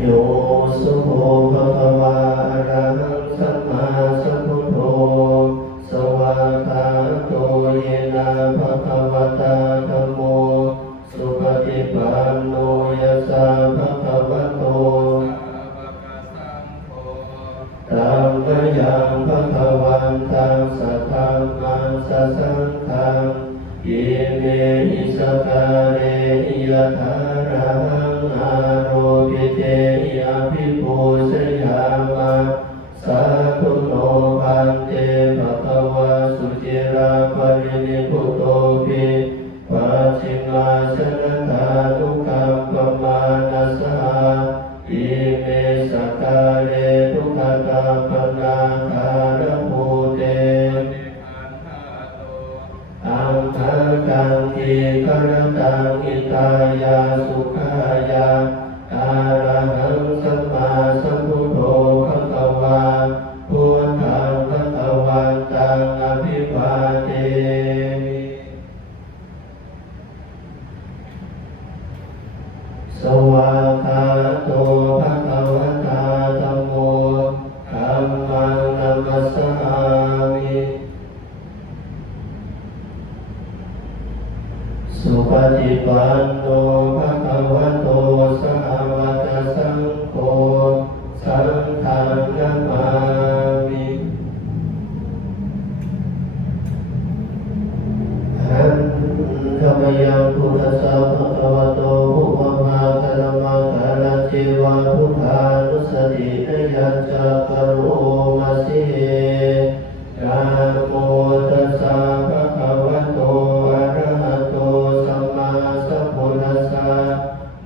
โยสุโภภควาอะระหังสัมมาสัมพุทโธสวากขาโตเยนะภะคะวะตาธัมโมสุปฏิปันโนยัสสะภะคะวะโตธัมมังยังภะคะวันตังสัทธัมมังสัสสังฆังอิเมหิสการเรหิยะถาระหังอาโรปิเตหิอภิปูชยามะสาธุโนภันเตภะคะวะสุจิราปรินิพพุโตภิปัจฉิมาสนะทานุกัมปมานัสสะอิเมสการเรทุกขตาปนาคารภูเตอังคากังทีคารตังอิตายาสุขายาอะระหังสัมมาสัมพุทโธภะคะวาพุทธังภะคะวันตังอภิวาเทมิสวากขาโตภะคะวะตาธัมโมธัมมังนัมมัสสามิสุปฏิปันโนภะคะวะโตสาวกสังโฆสังฆังนะมามิหันธรรมยังพุทธัสสะภะคะวะโตภุพพะคะละมะคะละเจวะพุทธานุสตินยัจจะกะโรมาสินะโมตัสสะภะคะวะโตอะระหะโตสัมมาสัมพุทธัสสะ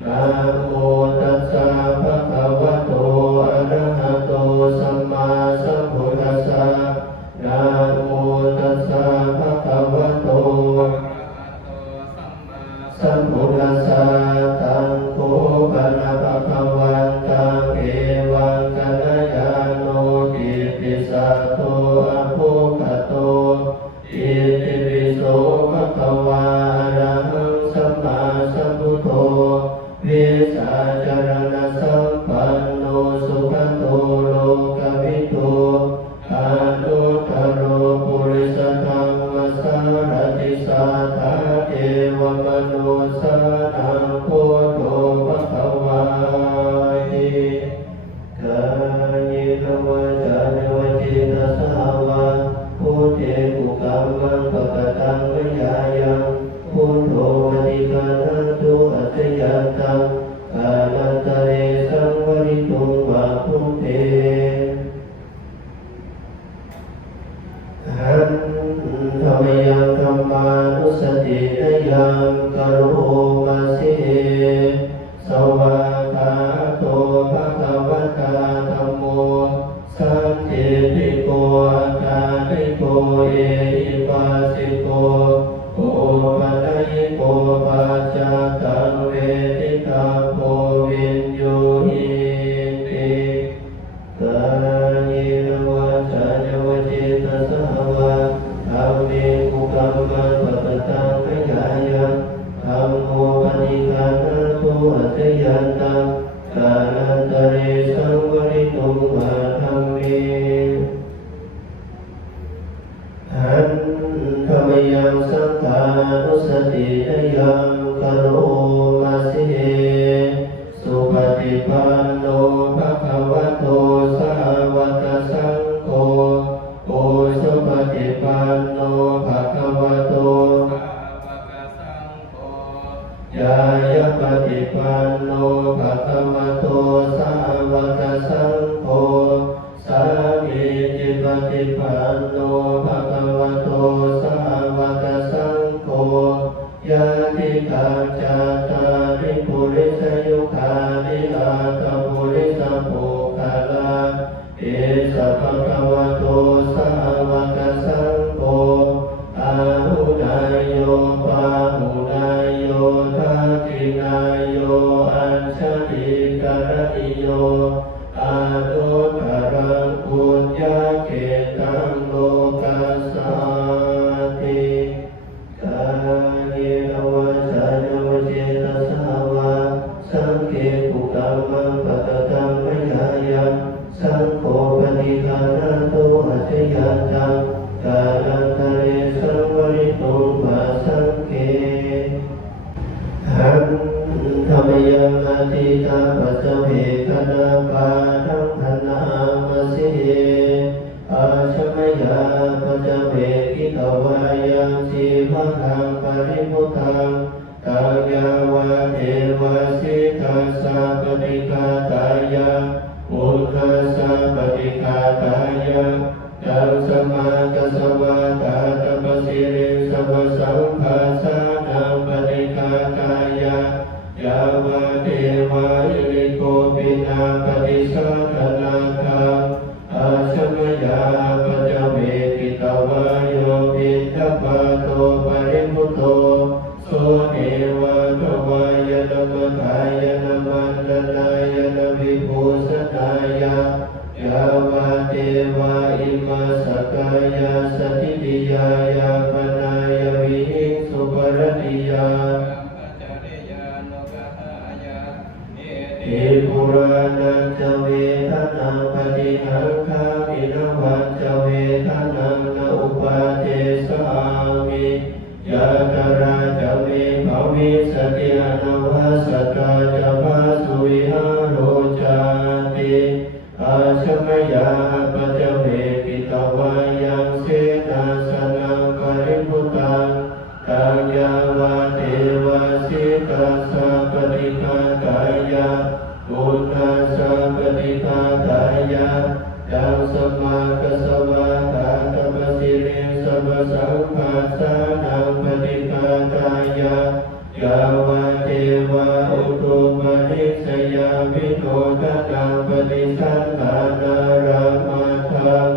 นะโมตัสสะภะคะวะโตอะระหะโตสัมมาสัมพุทธัสสะนะโมตัสสะภะคะวะโตสัมพุทธัสสะตังโฆปะนะภะคะวันตังเอวังกัลยาโนติปิสัตโตอะโภคโตอิติปิโสภะคะวาอะระหังสัมมาสัมพุทโธวิสาจารณสัมปันโนสุขโตโลกวิทูอนุตตโรปุริสธรรมสารติสัทธาเทวมนุสานังโพโธภะคะวาติกายเนวาจาเนวจิตตสาวะพุทเทกุกัมมังปะกตังวิญญายังพุทโธมณิกันตุอัจฉยันตังกาลันตะเรสังวริตุงวะพุทเทหันธรรมยังธัมมานุสตินยังกะโรมาสิสวากขาโตภะคะวะตาธัมโมสันติติโกอาจาริโกเอหิปัสสิโกโอปะนะยิโกปัจจตังเวทิตาโพวินโยหิติกายเนวาจาเนวจิตตสาวะธัมเมกุกัมมังปะกตังวิญญายังธัมโมปณิกันตุอัจฉยันตังกาลันตะเรสังวริตุงวะธัมเมหันธรรมยังสังฆานุสตินยังกะโรมาสิสุปฏิปันโนภะคะวะโตสาวกสังโฆโอสุปฏิปันโนภะคะวะโตยายะปฏิปันโนภะคะวะโตสาวกสังโฆสามีจิปฏิปันโนภะคะวะโตสาวกสังโฆยะติกัจจตาริปุริสยุคานิอาตปุริสปุคาลาเอสะภะคะวะโตสาวกสังโฆอาหุนายโยปาหุนายโยทักขินายโยอัญชลิกรณิโยอานุตตรังปุญญเกตังโลกัสสาติกายเนวาจาเนวจิตตสาวะสังเกกุกัมมังปะก จเวคนาปาทังธนามสิอาชมยาปัจเจเวกิตวายังชีพหังปริมุตังกายาวะเทวะสิกาสาปฏิฆาตายะอุทธัสสะปฏิฆาตายะตังสมากัสสวะตาตปสิริสัพสังฆาสานังปฏิฆาตายะยาวะเทวะอิริโกปินาปฏิสัทธนาคังอาชมยาปัจเจเวกิตวาโยปิตปะโตปริมุตโตโสเนวะทวายนมทายนมันดนายนวิภูสนายะยาวะเทวะอิมาสกายาสติติยายาปนายวิหิงสุปรติยาเอปุรานังจเวทนังปฏิหังคามินวันจเวทนังนอุปาเทสามิยาตราจเวภวิสติอนุหัสตาจภาสุวิหารโรจาติอาชมยาปัจเจเวกิตวายังเสนาสนังปริมุตังตังยาวะเทวะสิกาสาปฏิฆาตายะอุทธัสสะปฏิฆาตายะตังสมากัสสวะตาตปสิริสัพสังฆาสานังปฏิฆาตายะยาวะเทวะอุตุปนิสยามิโนทนังปฏิสันทานารามาทัง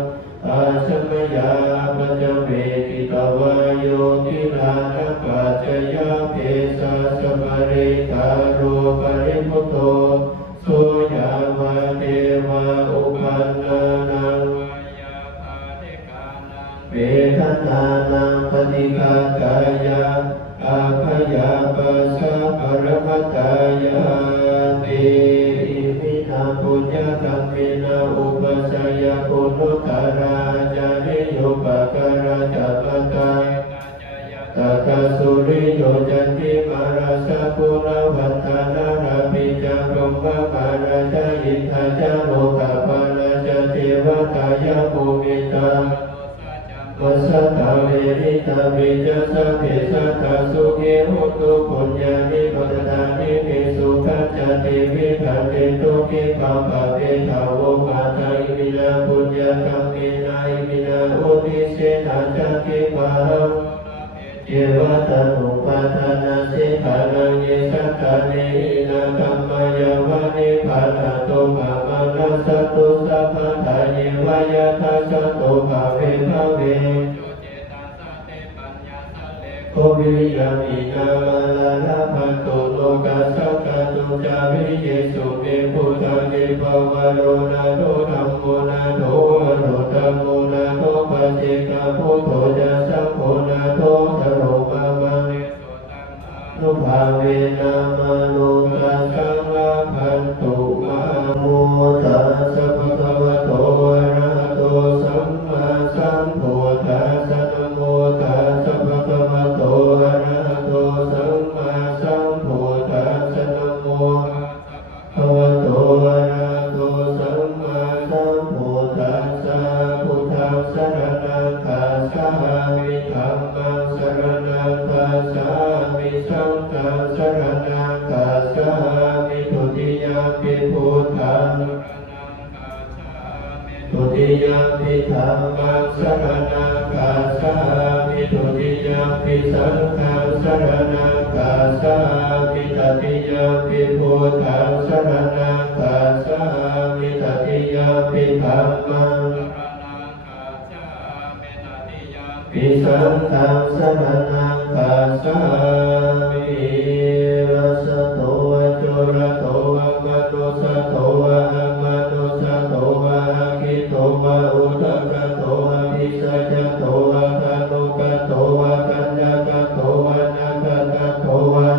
อาชมยาปัจเจเวกิตวาโยกิลานะปัจจยาเพสะสมริกาโรปริมุตโตสุยาวะเทวะอุปันนานังเวทนานังปฏิฆากายะอาภยาปัสสะปรมัตตายาติอิมินาปุญญกรรมินาอุปสัยปุณุตราจาริโยปะการะจัปตาตัสสุริโยจันติมาราสะปุณวัฏฐานาราปิจาพรหมปาราจาอินทาจาโลกาปาราจาเทวตายาภูมิตาวัสสะตาเวริตาวิจัสสะเพสัตตาสุเขหุตุปุญญานิปัฏฐานิเมสุขัจจติวิขันติตุกิปัปปะเปทาวมาตาอิมินาปุญญกรรมินาอิมินาอุทิเสนาจักขิปาหังเจวะตานุปัฏฐานาสิกขานังเยสักขะเนหินาคัมมายาวะนิพพานาโตภะมะนัสสตุสัพพะทาเยวะยะทัสสะโตภะเวภะเวโอวิริยามินามาลาลาภันตุโลกัสสะกะตุจาวิเยสุเมพุทธาเนภวะโรนาโตธัมโมนาโตอะโรธัมโมนาโตปัจเจกพุทโธจะสัพโพนาโตทะโรมามังนุภาเวนะมาโลกัสสังลาภันตุมาโมตัสสะภะคะวะโตอะระหะโตสัมมาสัมพุทธัสสะนะโมตัสสะภะคะวะโตอะระหะโตสัมมาสัมพุทธัสสะนะโมภะคะวะโตอะระหะโตสัมมาสัมพุทธัสสะพุทธังสรณังคัจฉามิธัมมังสรณังคัจฉามิสังฆังสรณังคัจฉามิทุติยมปิพุทธังทุติยมปิธัมมังสรณังคัจฉามิทุติยมปิสังฆังสรณังคัจฉามิตติยมปิพุทธังสรณังคัจฉามิตติยมปิธัมมังปิสังฆังสรณังคัจฉามิรัสสะโตจุระโตอะมะโนสะโตอะมะโนสะโตอะคิโตอะอุทกะโตอะภิสัจโตอะทานุกะโตอะกัญญกะโตอะนาคกะโตอะ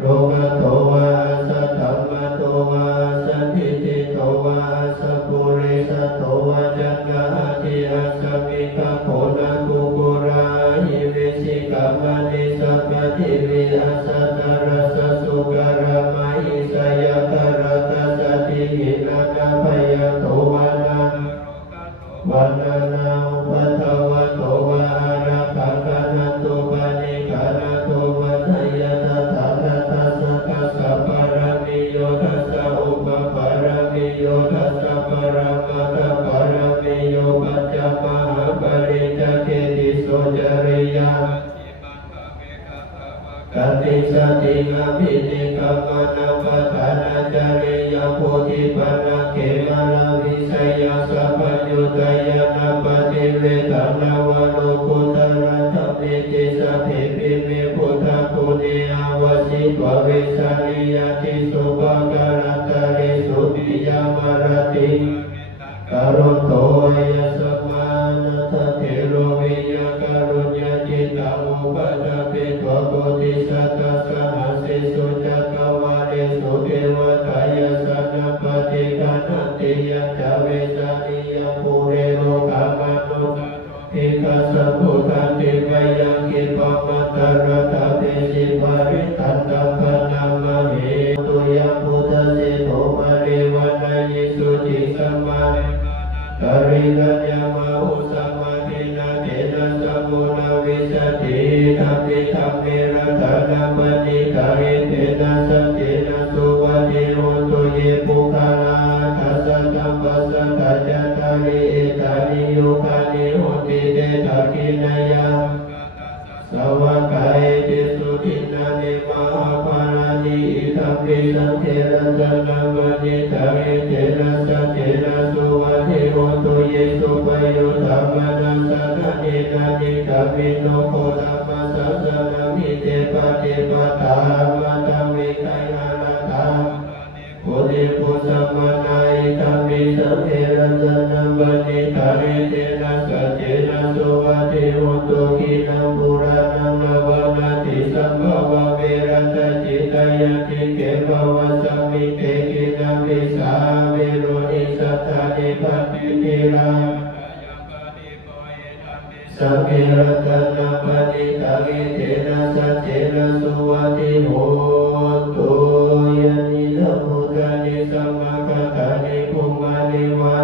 โลกะโตอะสัทธัมมะโตอะสัทธิติโตอะสัพพุริสโตอะจักขะติอะสัมมิกะโพนะกุกุราหิวิสิกะมะนิสัพพะทิวิอัสสะตะระสะสุกะระมะหิสยะกะ ติสติงอภินิกรรมนาปทานาจาริยโพธิปันนาเขมาลาวิสัยสัพพยุตยานาปฏิเวทนาวโลกุตระธรรมิติสัพพิปิเมพุทธภูเนอวสิตวเวสานิยติสุภการตาริสุปิยามารติกโรโตยัสมานัทเทโรวิยการุญญาจิตามุปตะปิตวโพธิสัตตสหัสสิสุจักวาเรสุเทวตายสนาปฏิกานันติยัจเวสานิยภูเรโลกามนุอิกัสสะพุทธันติกายังกิปมัตตรตะเปสิปาริตันตะปะนามะเหตุยังพุทธเสโทมาเรวนายิสุจิสัมมาตริกัญญามาหุสัมมาทินาเทนะสัมมุนาวิสติธัมมิธัมเมรัตนะมณิการิเตนะสัจเจนะสุวัติโหตุเยปุคาลาทัสสะธัมมัสสะทัจจตาริเอตานิโยคานิโหติเตทักขินายาสวากายติสุทินานิมหาภารานิอิทัมปิสังเทระจันนามณิตาริเตนะสัจเจนะสุวัติโหตุเยสุปยุตตมนัสสะทะเนนะนิกามิโนโคตมัสสะสะนะมิเตปะเตปะตามัตตวิไคหาราตาโพธิปุสัมมานาอิทัมปิสังเทระจันนามณิตาริเตนะสัจเจนะสุวัติโหตุขินังปุรานังนวนาติสัมภวะเวรัตจิตายติเกภวะสัมมิเตกินาวิสาเวโรนิสัทธานิพัตติติราสัพเพรัตนะปณิตาริเตนะสัจเจนะสุวัติโหตุยานิธัมมุตานิสัมมาคัตตานิภูมานิวา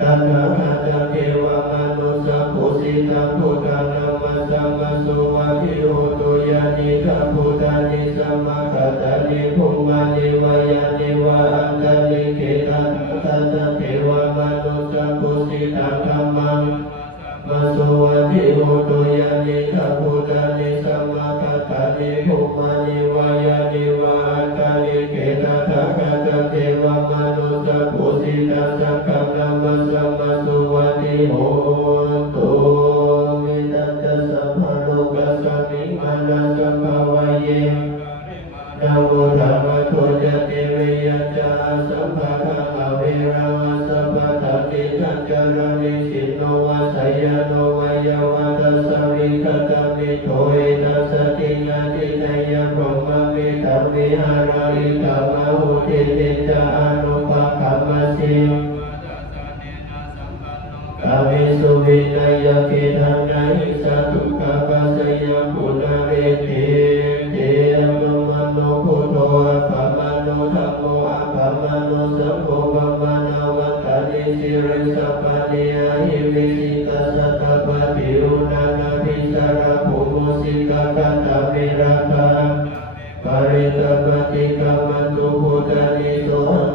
ตัณหาตันเทวมนุสสะภูสิตังพุทธานัมมัสสะมัสสุวัติโหตุยานิธัมมุตานิสัมมาคัตตานิภูมานิวายานิวะอันตาลิเกตันตันเทวมนุสสะภูสิตังธัมมังมัสสุวัติโหตุยานิธัมมุตานิสัมมาคัตตานิภูมานิวายานิวะอันตาลิเกตันตันเทวมนุสสะภูสิตังสังฆัมนัมมัสสะมัสสุวัติโหตุมิตันตัสสะภะโลกัสสะมิมานัสสะภาวะเยนะโมธัมมะโทจติเวยัจจะสัมภะคะอเวราวัสสัพพะทติทัจจารณิสิโนวัสยโนวัยวัตสวิคตมิโทเอตัสสติญาตินายพรหมวิตาวิหาราอิกามะหุติติจาอนุภาคัมมะสิกามิสุวินัยกิทังนาหิสตุกะปัสสยปุณเรติเตมมโนพุทโธอะภะมโนธัมโมอะภะมโนสังโฆปะมะนาวัตตานิสิริสัพพะเนอะหิวิสิตัสสะตะปะติอุนานาภิสารภูมุสิกะกัตตะเมระตาปริตปฏิกัมมันตุพุทธานิโส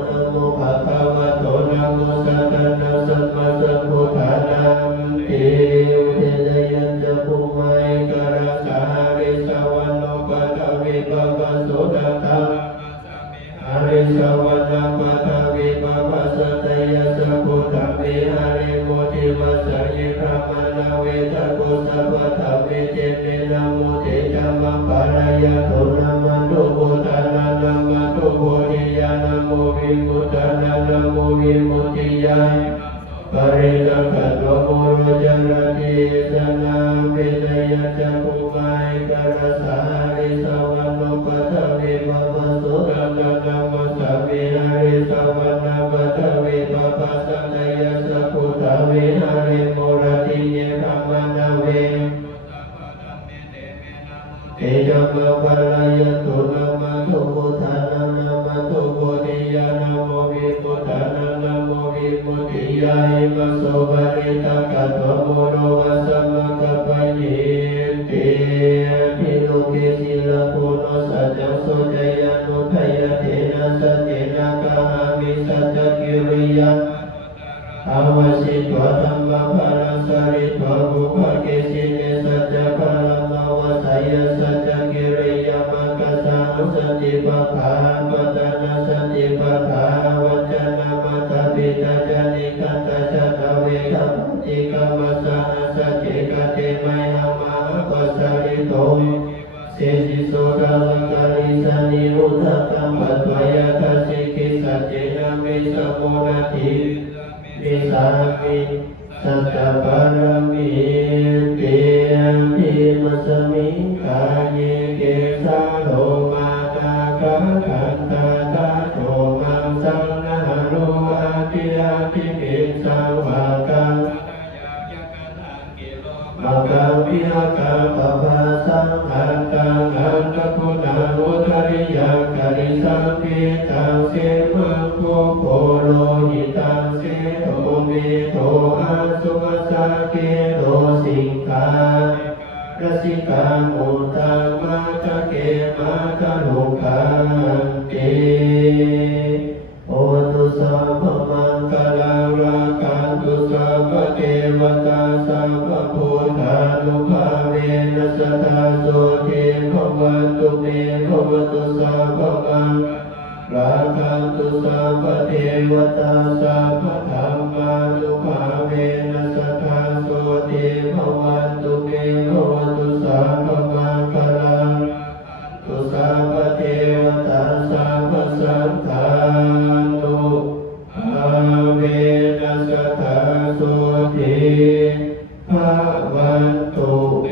นะโมภะคะวะโตนะโมสัตตะนะสัมมาสัมพุทธานังเตอุเทนยัญจะภูมัยกราสาริสวรรณปัตตวิปปัสสุตตังอริสวรรณปัตตวิปปัสสตยัสสะพุทธัมมิหาริโมทิวัสสะยิพระมนาเวทะกุสัพพะธัมมิเจเนนะโมเทจัมมังปะรายะโตนะมันตุพุทธานานะมันตุโพธิญาณโมวิมุตตานะนะโมวิมุตติยาปริลักขโตโมโรจารติสนาเวทยัจจะภูมัยกราสาริสวรรณปัตตวิปปัสสุตตังนะมัสสะวิหาริสวรรณปัตตวิปปัสสะยัสสะพุทธวิหาริโมรติเยธัมมนาเวเอจัมมะปะรายะตุนะมะตุพุทธานะนะมะตุโพธิญาณโมวิมุตตานะนะโมวิมุตติยาหิมัสโสปะริตะกัตโตโมโนวัสสะมะกะปะยิเตภิโลเกศิลาปุโนสัจจังโสจยานุทัยเทนะสัจเจนะกะหามิสัจจกิริยาอาวสิตวะธัมมะภะรัสสริตวะบุพเกสิเนสัจจะภะละมะวะสัยสัจ จเจนะมิสมุนาทิวิสามิสัตตปารมีเตียทิมัสมิกายเกสาโลมาตาคะขันตาตาโตมังสังนารุอาทิอาทิปิสังวากังมากังพิหกังปะภาสังอันตังอันตะกุณังอุทริยังกริสังพิตังเสมังโกโพโลหิตังเสโทเมโทอาสุภสาเกโตสิงคารสิกามุตังมาตะเกมาตะโลกังเตโอตุสัพพมังคลังราคันตุสัพพเทวตาสัพพพุทธานุภาเวนัสตาโสเทภวันตุเมภวตุสัพพมังราคันตุสัพพเทวตาสัพพธรรมานุภาเวนัสตาโสเทภวันตุเมภวตุสัพพมังคลังตุสัพพเทวตาสัพพสังฆานุภาเวนัสตาโสเทภวันตุเม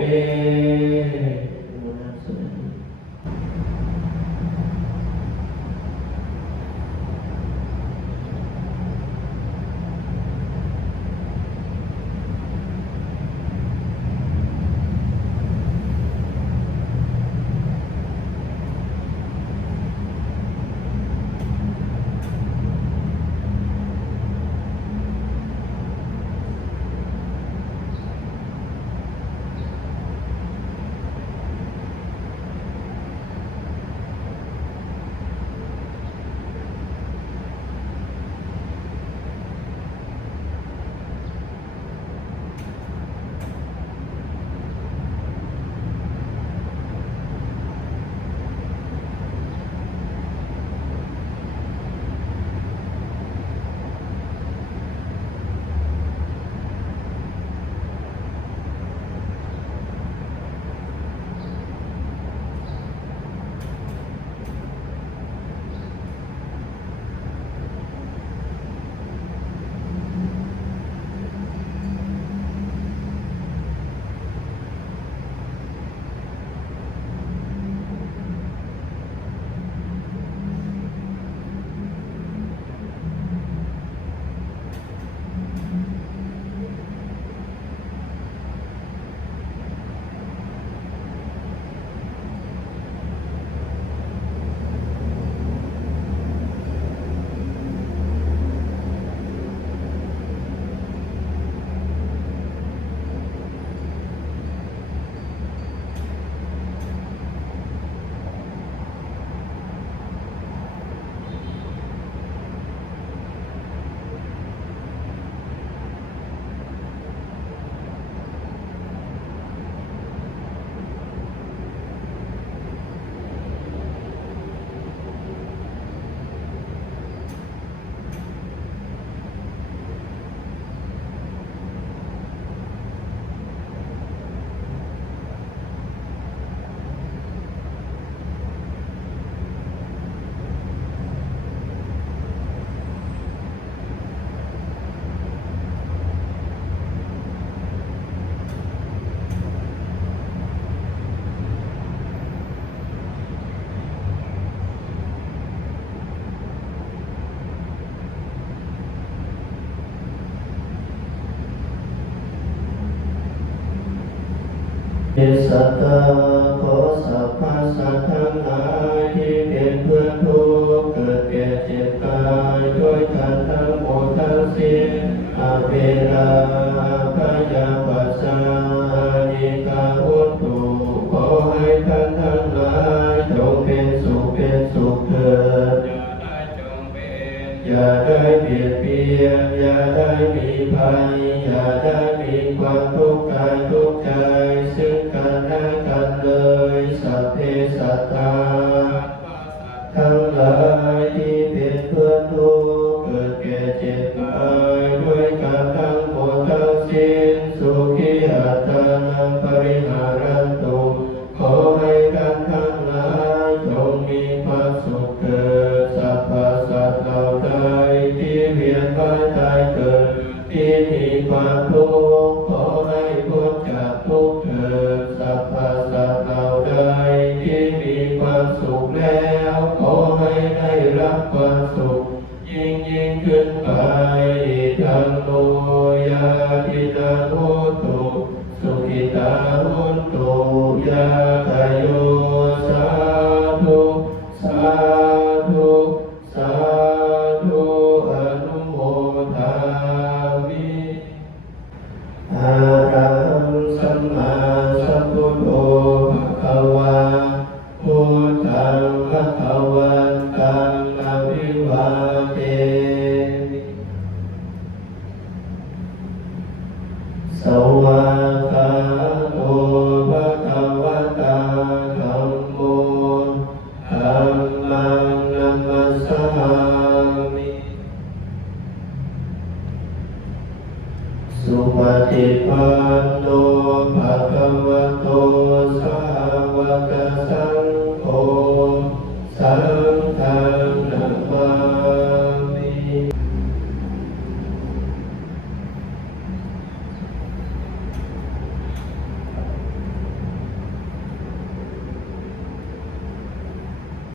สัตตาขอสัพพสัตว์ทั้งหลายที่เป็นเพื่อนทุกข์เกิดแก่เจ็บตายด้วยกันทั้งหมดทั้งสิ้นอาเวราพยาปัสสานิกาอุตตุขอให้ท่านทั้งหลายจงเป็นสุขเถิดอย่าได้เบียดเบียนอย่าได้มีภัยอย่าได้มีความทุกข์กายทุกข์ใจซึ่งกันและกันเลยสัพเพสัตตาทั้งหลายที่เป็นเพื่อนทุกข์เกิดแก่เจ็บตายด้วยกันทั้งหมดทั้งสิ้นสุขีอัตตานังปริหารันตุขอให้กันทั้งหลายจงมีความสุขเถิดสัพพสัตว์เหล่า รับความสุขยิ่งขึ้นไปธัมโมยาทินาโหตุสุขิตาโหตุยาคโยสาธุสาธุสาธุอนุโมทามิ อะระหังสัมมาสัมพุทโธภะคะวาพุทธังภะคะวันตังอะภิวาเทมิสวากขาโตภะคะวะตาธัมโมธัมมังนัมมัสสามิ สุปฏิปันโนภะคะวะโตสาวกสังโฆสังฆังนามา